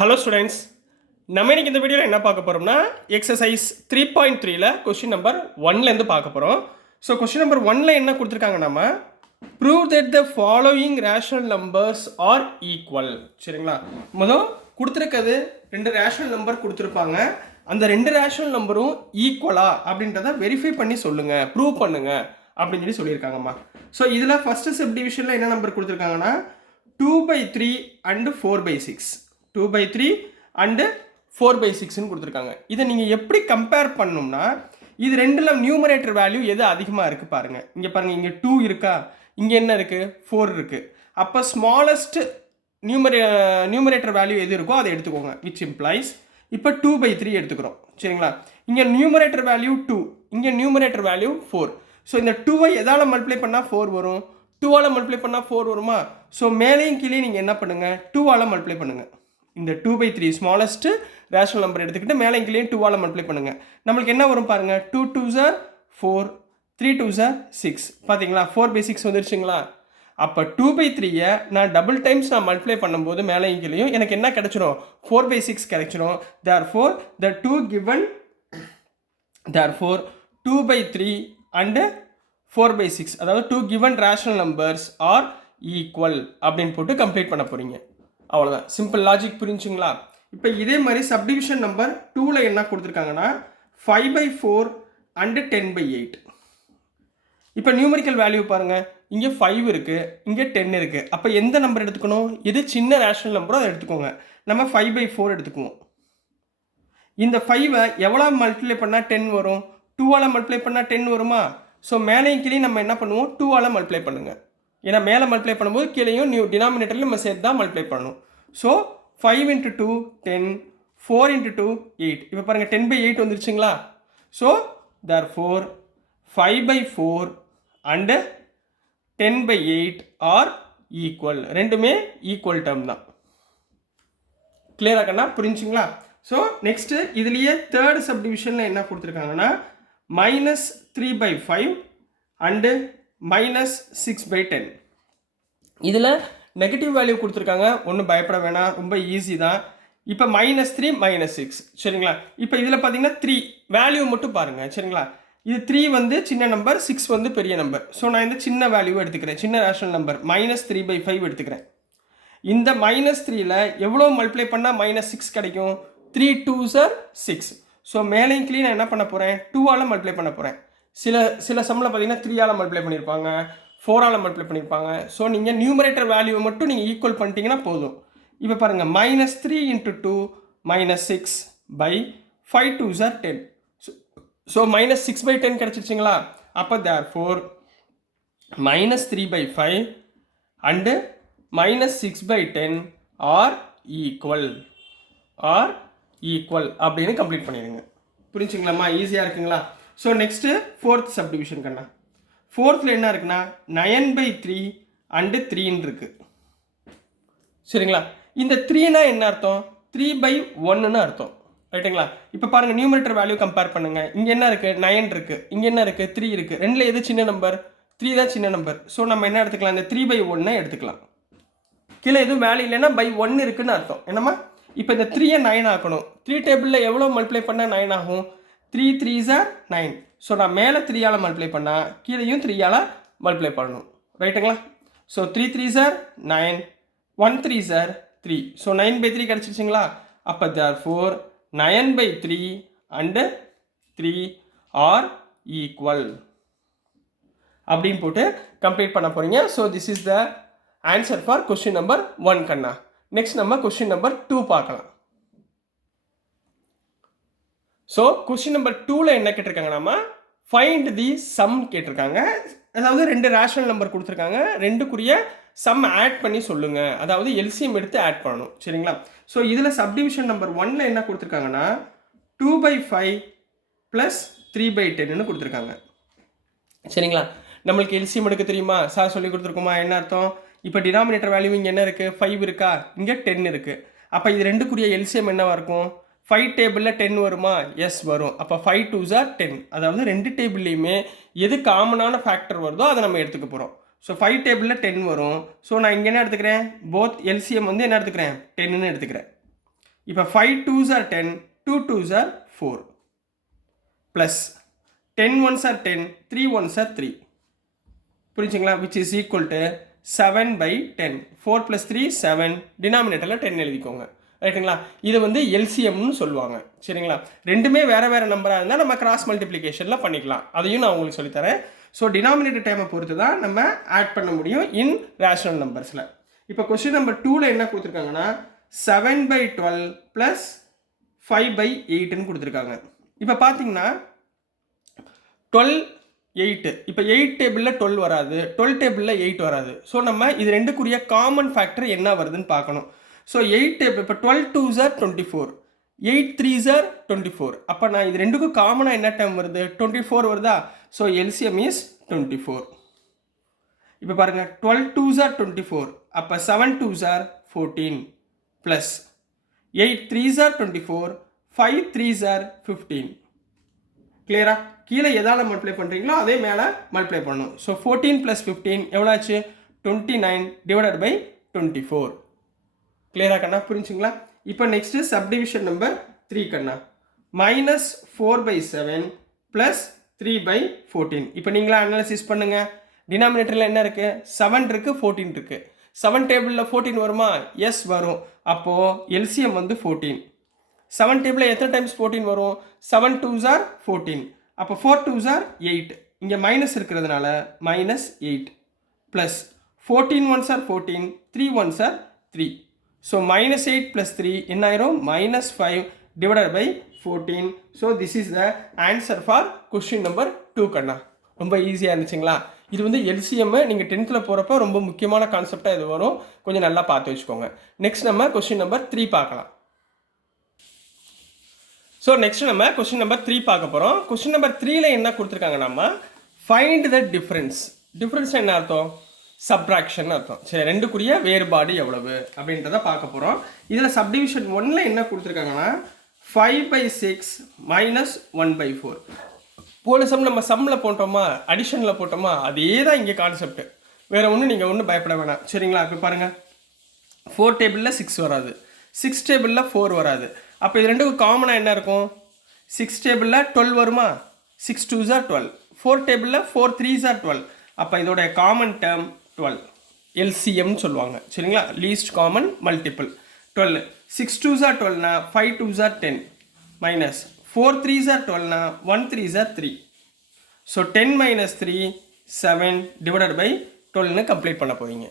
Hello students, நம்ம இன்னைக்கு இந்த வீடியோவில் என்ன பார்க்க போகிறோம்னா எக்ஸசைஸ் 3.3ல கொஸ்டின் நம்பர் 1லேருந்து பார்க்க போகிறோம். ஸோ கொஸ்டின் நம்பர் 1ல் என்ன கொடுத்துருக்காங்க, நம்ம prove that the following rational numbers are equal. சரிங்களா, முதல் கொடுத்துருக்கிறது 2 ரேஷனல் நம்பர் கொடுத்துருப்பாங்க. அந்த 2 ரேஷனல் நம்பரும் ஈக்குவலா அப்படின்றத வெரிஃபை பண்ணி சொல்லுங்கள், ப்ரூவ் பண்ணுங்க அப்படின்னு சொல்லி சொல்லியிருக்காங்கம்மா. ஸோ இதில் ஃபஸ்ட்டு சப் டிவிஷனில் என்ன நம்பர் கொடுத்துருக்காங்கன்னா 2/3 அண்டு 4/6. 2/3 அண்டு 4/6ன்னு கொடுத்துருக்காங்க. இதை நீங்கள் எப்படி கம்பேர் பண்ணணும்னா, இது ரெண்டில் நியூமரேட்டர் வேல்யூ எது அதிகமாக இருக்குது பாருங்கள். இங்கே பாருங்கள், இங்கே 2 இருக்கா, இங்கே என்ன இருக்குது 4 இருக்குது. அப்போ ஸ்மாலஸ்ட் நியூமரேட்டர் வேல்யூ எது இருக்கோ அதை எடுத்துக்கோங்க, விச் இம்ப்ளைஸ் இப்போ 2/3 எடுத்துக்கிறோம். சரிங்களா, இங்கே நியூமரேட்டர் வேல்யூ 2, இங்கே நியூமரேட்டர் வேல்யூ 4. ஸோ இந்த 2ஐ எதால் மல்டிப்ளை பண்ணால் 4 வரும், 2ஆல் மல்டிப்ளை பண்ணால் 4 வருமா. ஸோ மேலேயும் கீழே நீங்கள் என்ன பண்ணுங்கள், 2ஆல் மல்டிப்ளை பண்ணுங்கள். இந்த 2/3 ஸ்மாலஸ்ட் ரேஷனல் நம்பர் எடுத்துக்கிட்டு மேலே கீழே 2ஆல் மல்டிப்ளை பண்ணுங்கள். நம்மளுக்கு என்ன வரும் பாருங்கள், 2 2s are 4, 3 2s are 6. பார்த்தீங்களா, 4/6 வந்துருச்சுங்களா. அப்போ 2/3யை நான் டபுள் டைம்ஸ் நான் மல்டிப்ளை பண்ணும்போது மேலே கீழேயும் எனக்கு என்ன கிடைச்சிரும், 4/6 கிடைச்சிரும். therefore the two given therefore 2/3 and 4/6, அதாவது 2 given rational numbers are equal அப்படின்னு போட்டு கம்ப்ளீட் பண்ண போகிறீங்க. அவ்வளோதான், சிம்பிள் லாஜிக், புரிஞ்சுங்களா. இப்போ இதே மாதிரி சப்டிவிஷன் நம்பர் 2ல் என்ன கொடுத்துருக்காங்கன்னா 5/4 அண்டு 10/8. இப்போ நியூமரிக்கல் வேல்யூ பாருங்கள், இங்கே 5 இருக்குது, இங்கே 10 இருக்குது. அப்போ எந்த நம்பர் எடுத்துக்கணும், எது சின்ன ரேஷனல் நம்பரோ அதை எடுத்துக்கோங்க. நம்ம 5/4 எடுத்துக்குவோம். இந்த 5ஐ எவ்வளோ மல்டிப்ளை பண்ணால் 10 வரும், 2ஆல் மல்டிப்ளை பண்ணால் 10 வருமா. ஸோ மேலேயும் கீழே நம்ம என்ன பண்ணுவோம், 2ஆல் மல்டிப்ளை பண்ணுங்கள். ஏன்னா மேலே மல்டிப்ளை பண்ணும்போது கீழேயும் டினாமினேட்டரில் நம்ம சேர்த்து தான் மல்டிப்ளை பண்ணணும். ஸோ 5 × 2 10, 4 × 2 8. இப்போ பாருங்கள் 10/8 வந்துருச்சுங்களா. So therefore 5/4 and 10/8 are equal. ரெண்டுமே ஈக்குவல் டேர்ம் தான். கிளியராக கண்ணா, புரிஞ்சுங்களா. ஸோ நெக்ஸ்ட்டு இதுலேயே தேர்ட் சப்டிவிஷனில் என்ன கொடுத்துருக்காங்கன்னா -3/5 அண்டு -6/10. இதில் நெகட்டிவ் வேல்யூ கொடுத்துருக்காங்க, ஒன்றும் பயப்பட வேணாம், ரொம்ப ஈஸி தான். இப்போ -3 -6. சரிங்களா, இப்போ இதில் பார்த்தீங்கன்னா 3 வேல்யூ மட்டும் பாருங்கள். சரிங்களா, இது 3 வந்து சின்ன நம்பர், 6 வந்து பெரிய நம்பர். ஸோ நான் இந்த சின்ன வேல்யூவை எடுத்துக்கிறேன், சின்ன ரேஷனல் நம்பர் -3/5 எடுத்துக்கிறேன். இந்த -3ல் எவ்வளோ மல்டிப்ளை பண்ணால் -6 கிடைக்கும், 3 2s are 6. ஸோ மேலேயும் கீழே நான் என்ன பண்ண போகிறேன், 2ஆல் மல்டிப்ளை பண்ண போகிறேன். சில சம்மில் பார்த்தீங்கன்னா 3ஆல் மல்டிப்ளை பண்ணியிருப்பாங்க, 4ஆல் மல்டிப்ளை பண்ணியிருப்பாங்க. ஸோ நீங்கள் நியூமரேட்டர் வேல்யூவை மட்டும் நீங்கள் ஈக்குவல் பண்ணிட்டீங்கன்னா போதும். இப்போ பாருங்கள், -3 × 2 -6/5 2s are 10. ஸோ -6/10 கிடச்சிச்சிங்களா. அப்போ therefore -3/5 அண்டு -6/10 ஆர் ஈக்குவல் அப்படின்னு கம்ப்ளீட் பண்ணிடுங்க. புரிஞ்சுங்களாம்மா, ஈஸியாக இருக்குங்களா. ஸோ நெக்ஸ்ட்டு ஃபோர்த் சப்டிவிஷன் கண்ணா. ஃபோர்த்தில் என்ன இருக்குன்னா 9/3 அண்டு 3ன்னு இருக்குது. சரிங்களா, இந்த 3னா என்ன அர்த்தம், 3/1ன்னு அர்த்தம். ரைட்டுங்களா. இப்போ பாருங்கள், நியூமரேட்டர் வேல்யூ கம்பேர் பண்ணுங்கள். இங்கே என்ன இருக்குது, 9 இருக்குது, இங்கே என்ன இருக்குது 3 இருக்குது. ரெண்டில் எது சின்ன நம்பர், 3 தான் சின்ன நம்பர். ஸோ நம்ம என்ன எடுத்துக்கலாம், இந்த 3/1 எடுத்துக்கலாம். கீழே எதுவும் வேல்யூ இல்லைன்னா by1 இருக்குன்னு அர்த்தம். என்னம்மா, இப்போ இந்த 3ஐ 9 ஆக்கணும். 3 டேபிளில் எவ்வளோ மல்டிப்ளை பண்ணால் 9 ஆகும், 3 3s are 9. ஸோ நான் மேலே 3ஆல் மல்டிப்ளை பண்ணால் கீழேயும் 3ஆல் மல்டிப்ளை பண்ணணும். ரைட்டுங்களா. So 3 3s are 9, 1 3s are 3. So 9/3 கிடச்சிருச்சிங்களா. அப்போ therefore 9/3 அண்டு 3 ஆர் ஈக்குவல் அப்படின்னு போட்டு கம்ப்ளீட் பண்ண போகிறீங்க. So this is the answer for question number 1 கண்ணா. நெக்ஸ்ட் நம்ம கொஸ்டின் நம்பர் 2 பார்க்கலாம். ஸோ கொஸ்டின் நம்பர் 2ல் என்ன கேட்டிருக்காங்கன்னா ஃபைண்ட் தி சம் கேட்டிருக்காங்க. அதாவது 2 ரேஷனல் நம்பர் கொடுத்துருக்காங்க, 2க்குரிய சம் ஆட் பண்ணி சொல்லுங்கள், அதாவது எல்சிஎம் எடுத்து ஆட் பண்ணணும். சரிங்களா. ஸோ இதில் சப்டிவிஷன் நம்பர் 1ல் என்ன கொடுத்துருக்காங்கன்னா 2/5 + 3/10ன்னு கொடுத்துருக்காங்க. சரிங்களா, நம்மளுக்கு எல்சிஎம் எடுக்க தெரியுமா, சார் சொல்லி கொடுத்துருக்கோமா. என்ன அர்த்தம், இப்போ டினாமினேட்டர் வேல்யூ இங்கே என்ன இருக்குது, 5 இருக்கா, இங்கே 10 இருக்குது. அப்போ இது ரெண்டுக்குரிய எல்சிஎம் என்னவாக இருக்கும், 5 டேபிளில் 10 வருமா, எஸ் வரும். அப்போ 5 2s are 10. அதாவது 2 டேபிள்லேயுமே எது காமனான ஃபேக்டர் வருதோ அதை நம்ம எடுத்துக்க போகிறோம். ஸோ 5 டேபிளில் 10 வரும். ஸோ நான் இங்கே என்ன எடுத்துக்கிறேன், போத் எல்சிஎம் வந்து என்ன எடுத்துக்கிறேன், 10ன்னு எடுத்துக்கிறேன். இப்போ 5 2s are 10, 2 2s are 4 plus 10 1s are 10, 3 1s are 3. புரிஞ்சுங்களா? which is equal to 7 by 10. 4 plus 3 7, டினாமினேட்டரில் 10 எழுதிக்கோங்க. ரைட்டுங்களா? இது வந்து எல்சிஎம்னு சொல்லுவாங்க. சரிங்களா? ரெண்டுமே வேறு வேறு நம்பராக இருந்தால் நம்ம கிராஸ் மல்டிப்ளிகேஷனில் பண்ணிக்கலாம். அதையும் நான் உங்களுக்கு சொல்லித்தரேன். ஸோ டினாமினேட்டர் டைமை பொறுத்து தான் நம்ம ஆட் பண்ண முடியும் இன் ரேஷனல் நம்பர்ஸில். இப்போ கொஸ்டின் நம்பர் 2ல் என்ன கொடுத்துருக்காங்கன்னா 7 by 12 ப்ளஸ் 5 by 8ன்னு கொடுத்துருக்காங்க. இப்போ பார்த்தீங்கன்னா 12 8, இப்போ 8 டேபிளில் 12 வராது, 12 டேபிளில் 8 வராது. ஸோ நம்ம இது ரெண்டுக்குரிய காமன் ஃபேக்டர் என்ன வருதுன்னு பார்க்கணும். ஸோ 8 டேபிள் இப்போ 12 2s are 24, 8 3s are 24. அப்போ நான் இது ரெண்டுக்கும் காமனாக என்ன டைம் வருது? 24 வருதா? So LCM is 24. இப்போ பாருங்கள் 12 2s are 24, அப்போ 7 2s are 14 plus 8 3s are 24, 5 3s are 15. கிளியரா? கீழே எதால் மல்டிப்ளை பண்ணுறீங்களோ அதே மேலே மல்டிப்ளை பண்ணணும். ஸோ 14 + 15 எவ்வளோ ஆச்சு? 29 டிவைடட் பை 24. கிளியரா கண்ணா? புரிஞ்சுங்களா? இப்போ நெக்ஸ்ட்டு சப்டிவிஷன் நம்பர் 3 கண்ணா. -4/7 ப்ளஸ் 3/14. இப்போ நீங்களா அனாலிசிஸ் பண்ணுங்கள். டினாமினேட்டரில் என்ன இருக்குது? 7 இருக்குது, 14 இருக்குது. 7 டேபிளில் 14 வருமா? எஸ் வரும். அப்போது எல்சிஎம் வந்து 14. 7 டேபிளில் எத்தனை டைம்ஸ் 14 வரும்? 7 2s are 14. அப்போ 4 2s are 8. இங்கே மைனஸ் இருக்கிறதுனால -8 plus 14 1s are 14, 3 1s are 3. So -8 + 3 என்ன ஆயிரும்? -5 divided by 14. So this is the answer for question number 2 கண்ணா. ரொம்ப ஈஸியாக இருந்துச்சுங்களா? இது வந்து எல்சிஎம் நீங்கள் 10th போகிறப்ப ரொம்ப முக்கியமான கான்செப்டாக இது வரும். கொஞ்சம் நல்லா பார்த்து வச்சுக்கோங்க. நெக்ஸ்ட் நம்ம கொஸ்டின் நம்பர் 3 பார்க்கலாம். ஸோ நெக்ஸ்ட் நம்ம கொஸ்டின் நம்பர் 3 பார்க்க போகிறோம். கொஸ்டின் நம்பர் 3ல் என்ன கொடுத்துருக்காங்க? நம்ம ஃபைண்ட் த டிஃப்ரென்ஸ். டிஃப்ரென்ஸ் என்ன அர்த்தம்? சப்ட்ராக்ஷன் அர்த்தம். சரி, ரெண்டுக்குரிய வேறுபாடு எவ்வளவு அப்படின்றத பார்க்க போகிறோம். இதில் சப்டிவிஷன் 1ல் என்ன கொடுத்துருக்காங்கன்னா 5/6 - 1/4. போன சம் நம்ம சம்மில் போட்டோமா, அடிஷனில் போட்டோமா, அதே தான் இங்கே கான்செப்ட். வேறு ஒன்றும் நீங்கள் ஒன்றும் பயப்பட வேணாம். சரிங்களா? இப்போ பாருங்கள் 4 டேபிளில் 6 வராது, 6 டேபிளில் 4 வராது. அப்போ இது ரெண்டுக்கும் காமனாக என்ன இருக்கும்? 6 டேபிளில் 12 வருமா? 6 2s are 12. 4 டேபிளில் 4 3s are 12. அப்போ இதோடைய காமன் டேர்ம் 12. எல்சிஎம்னு சொல்லுவாங்க. சரிங்களா? Least common multiple 12. 6 2s are 12னா 5 2s are 10 minus 4 3s are 12னா 1 3s are 3. So 10 - 3 7 divided by 12ன்னு கம்ப்ளீட் பண்ண போவீங்க.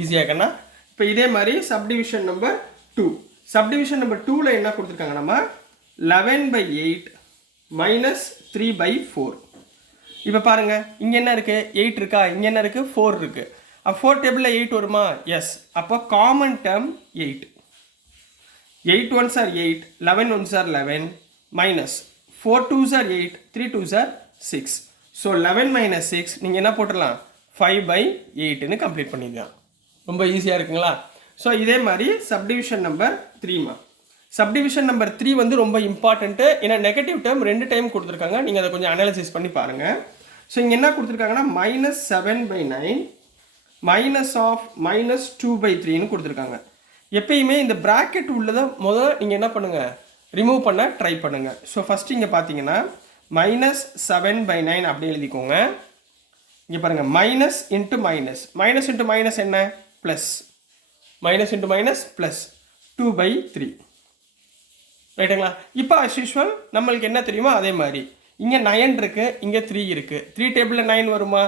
ஈஸியாக கண்ணா? இப்போ இதே மாதிரி சப்டிவிஷன் நம்பர் 2. சப்டிவிஷன் நம்பர் 2ல் என்ன கொடுத்துருக்காங்க? நம்ம 11/8 - 3/4. இப்போ பாருங்கள், இங்கே என்ன இருக்குது? 8 இருக்கா? இங்கே என்ன இருக்குது? 4 இருக்குது. அப்போ 4 டேபிளில் 8 வருமா? எஸ். அப்போ common term 8. 8 1s are 8, 11 1s are 11 minus 4 2s are 8, 3 2s are 6. So 11 - 6 நீங்கள் என்ன போட்டுடலாம்? 5/8ன்னு கம்ப்ளீட் பண்ணிடலாம். ரொம்ப ஈஸியாக இருக்குங்களா? ஸோ இதே மாதிரி சப்டிவிஷன் நம்பர் 3மா. சப்டிவிஷன் நம்பர் 3 வந்து ரொம்ப இம்பார்ட்டண்ட்டு. ஏன்னா நெகட்டிவ் டேர்ம் 2 டைம் கொடுத்துருக்காங்க. நீங்கள் அதை கொஞ்சம் அனாலிசிஸ் பண்ணி பாருங்கள். ஸோ இங்கே என்ன கொடுத்துருக்காங்கன்னா -7/9 -2/3ன்னு கொடுத்துருக்காங்க. எப்பயுமே இந்த ப்ராக்கெட் உள்ளதை முதல்ல நீங்கள் என்ன பண்ணுங்கள்? ரிமூவ் பண்ண ட்ரை பண்ணுங்கள். ஸோ ஃபஸ்ட்டு இங்கே பார்த்தீங்கன்னா -7/9 அப்படி எழுதிக்கோங்க. இங்கே பாருங்கள், minus into minus, minus into minus என்ன? Plus, minus into minus plus 2/3. ரைட்டுங்களா? இப்போ அஸ் யூஷுவல் நம்மளுக்கு என்ன தெரியுமோ அதே மாதிரி இங்கே 9 இருக்குது, இங்கே 3 இருக்குது. 3 டேபிளில் 9 வருமா?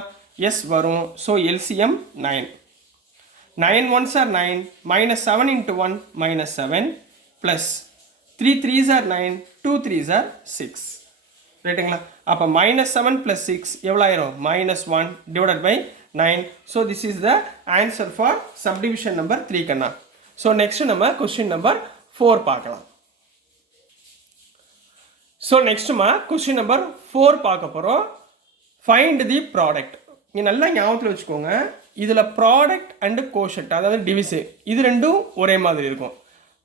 எஸ் வரும். So LCM 9. 9 1s are 9 -7 × 1 -7 plus 3 3s are 9, 2 3s are 6. ரைட்டுங்களா? அப்போ -7 + 6 எவ்வளோ ஆயிரும்? -1 divided by 9. So this is the answer for subdivision number 3 கண்ணா. ஸோ நெக்ஸ்ட் நம்ம கொஸ்டின் நம்பர் 4 பார்க்கலாம். ஸோ நெக்ஸ்ட்டுமா கொஸ்டின் நம்பர் 4 பார்க்க போகிறோம். Find the product. இங்கே நல்லா ஞாபகத்தில் வச்சுக்கோங்க, இதில் ப்ராடக்ட் அண்டு கோஷன்ட், அதாவது டிவிஸு, இது ரெண்டும் ஒரே மாதிரி இருக்கும்.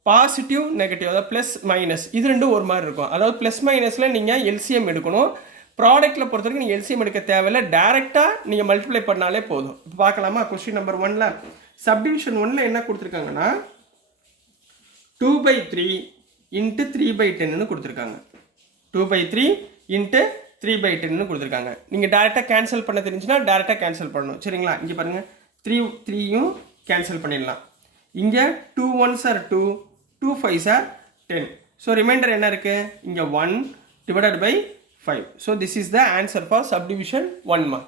பாசிட்டிவ் நெகட்டிவ், அதாவது ப்ளஸ் மைனஸ், இது ரெண்டும் ஒரு மாதிரி இருக்கும். அதாவது ப்ளஸ் மைனஸில் நீங்கள் எல்சிஎம் எடுக்கணும். ப்ராடக்ட்டில் பொறுத்த வரைக்கும் நீங்கள் எல்சிஎம் எடுக்க தேவையில்லை, டேரெக்டாக நீங்கள் மல்டிப்ளை பண்ணாலே போதும். இப்போ பார்க்கலாமா? கொஸ்டின் நம்பர் 1ல் சப்டிவிஷன் 1ல் என்ன கொடுத்துருக்காங்கன்னா 2/3 இன்ட்டு 3/10ன்னு கொடுத்துருக்காங்க. 2/3 இன்ட்டு 3/10ன்னு கொடுத்துருக்காங்க. நீங்கள் டேரெக்டாக கேன்சல் பண்ண தெரிஞ்சுன்னா டேரெக்டாக கேன்சல் பண்ணணும். சரிங்களா? இங்கே பாருங்கள், 3யும் கேன்சல் பண்ணிடலாம். இங்கே 2 1s are 2, 2 5s are 10. So remainder என்ன இருக்குது? இங்கே 1 divided by 5. So this is the answer for subdivision 1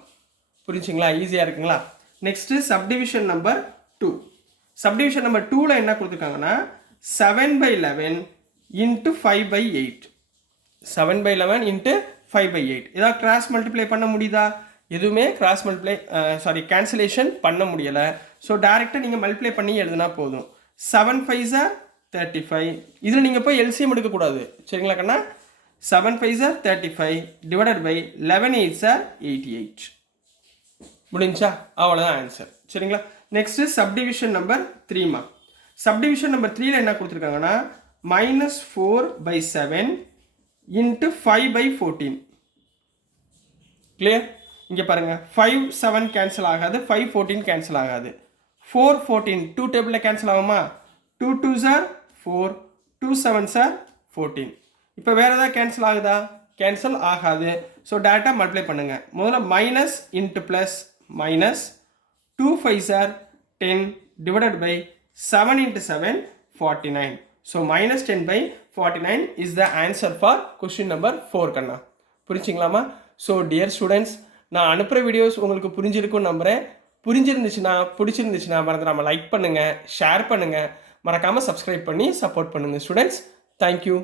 புரிஞ்சுங்களா? ஈஸியாக இருக்குங்களா? Next subdivision number 2. Subdivision number 2ல் என்ன கொடுத்துருக்காங்கன்னா 7/11 இன்ட்டு 5/8. 7/11 இன்ட்டு 5/8. ஏதாவது கிராஸ் மல்டிப்ளை பண்ண முடியுதா? எதுவுமே கிராஸ் மல்டிப்ளை கேன்சலேஷன் பண்ண முடியலை. ஸோ டேரெக்டாக நீங்கள் மல்டிப்ளை பண்ணி எழுதுனா போதும். 7 5s are 35. இதில் நீங்கள் போய் எல்சிஎம் எடுக்கக்கூடாது. சரிங்களா கண்ணா? 7 5s are 35 divided by 11 8s are 88. முடிஞ்சா? அவ்வளோதான் ஆன்சர். சரிங்களா? Next subdivision number 3 subdivision number 3ல் என்ன கொடுத்துருக்காங்கன்னா -4/7 இன்ட்டு 5/14. கிளியர்? இங்கே பாருங்கள், 5 7 கேன்சல் ஆகாது, 5 14 கேன்சல் ஆகாது. 4 14 2 டேபிளில் கேன்சல் ஆகுமா? 2 2s are 4, 2 7s are 14. இப்போ வேறு ஏதாவது கேன்சல் ஆகுதா? கேன்சல் ஆகாது. ஸோ டேரெக்டாக மல்டிப்ளை பண்ணுங்கள். முதல்ல minus into plus minus 2 5s are 10 divided by 7 into 7 49. So minus 10/49 is the answer for question number 4 கண்ணா. புரிஞ்சுங்களாமா? ஸோ டியர் ஸ்டூடெண்ட்ஸ், நான் அனுப்புகிற வீடியோஸ் உங்களுக்கு புரிஞ்சிருக்கும்னு நம்புகிறேன். பிடிச்சிருந்துச்சுன்னா மறந்துடாமல் லைக் பண்ணுங்கள், ஷேர் பண்ணுங்கள், மறக்காமல் சப்ஸ்கிரைப் பண்ணி சப்போர்ட் பண்ணுங்கள் ஸ்டூடெண்ட்ஸ். தேங்க்யூ.